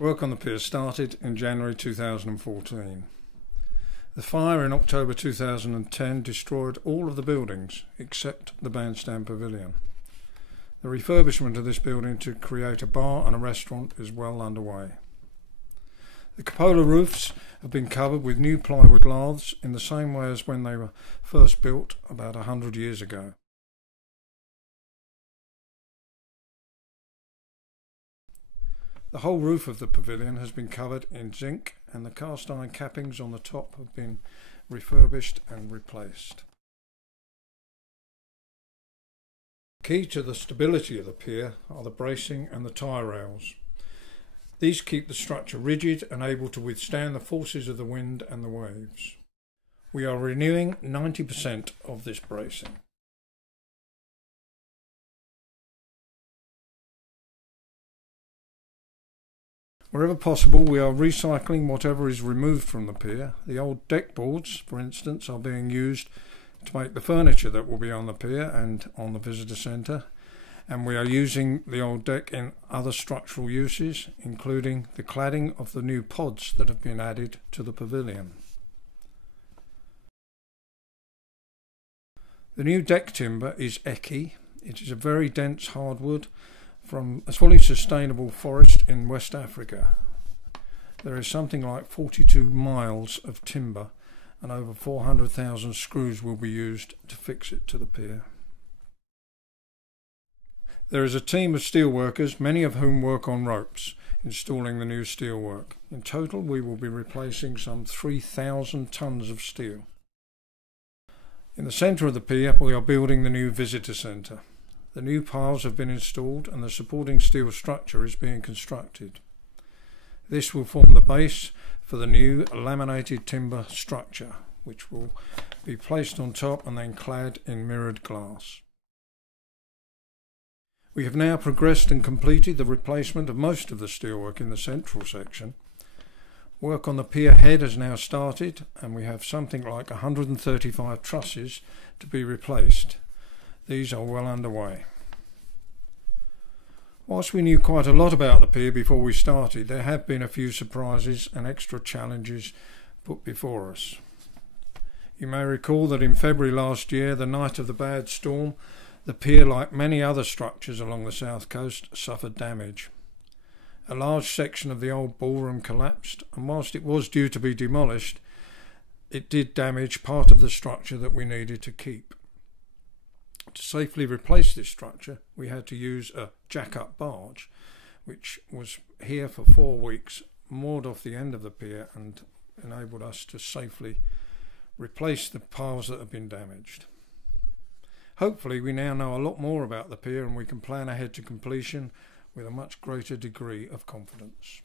Work on the pier started in January 2014. The fire in October 2010 destroyed all of the buildings except the bandstand pavilion. The refurbishment of this building to create a bar and a restaurant is well underway. The cupola roofs have been covered with new plywood laths in the same way as when they were first built about 100 years ago. The whole roof of the pavilion has been covered in zinc, and the cast iron cappings on the top have been refurbished and replaced. Key to the stability of the pier are the bracing and the tie rails. These keep the structure rigid and able to withstand the forces of the wind and the waves. We are renewing 90% of this bracing. Wherever possible, we are recycling whatever is removed from the pier. The old deck boards, for instance, are being used to make the furniture that will be on the pier and on the visitor centre, and we are using the old deck in other structural uses, including the cladding of the new pods that have been added to the pavilion. The new deck timber is Eki. It is a very dense hardwood from a fully sustainable forest in West Africa. There is something like 42 miles of timber, and over 400,000 screws will be used to fix it to the pier. There is a team of steelworkers, many of whom work on ropes, installing the new steelwork. In total, we will be replacing some 3,000 tonnes of steel. In the centre of the pier, we are building the new visitor centre. The new piles have been installed and the supporting steel structure is being constructed. This will form the base for the new laminated timber structure, which will be placed on top and then clad in mirrored glass. We have now progressed and completed the replacement of most of the steelwork in the central section. Work on the pier head has now started, and we have something like 135 trusses to be replaced. These are well underway. Whilst we knew quite a lot about the pier before we started, there have been a few surprises and extra challenges put before us. You may recall that in February last year, the night of the bad storm, the pier, like many other structures along the south coast, suffered damage. A large section of the old ballroom collapsed, and whilst it was due to be demolished, it did damage part of the structure that we needed to keep. To safely replace this structure, we had to use a jack-up barge, which was here for 4 weeks, moored off the end of the pier, and enabled us to safely replace the piles that have been damaged. Hopefully, we now know a lot more about the pier and we can plan ahead to completion with a much greater degree of confidence.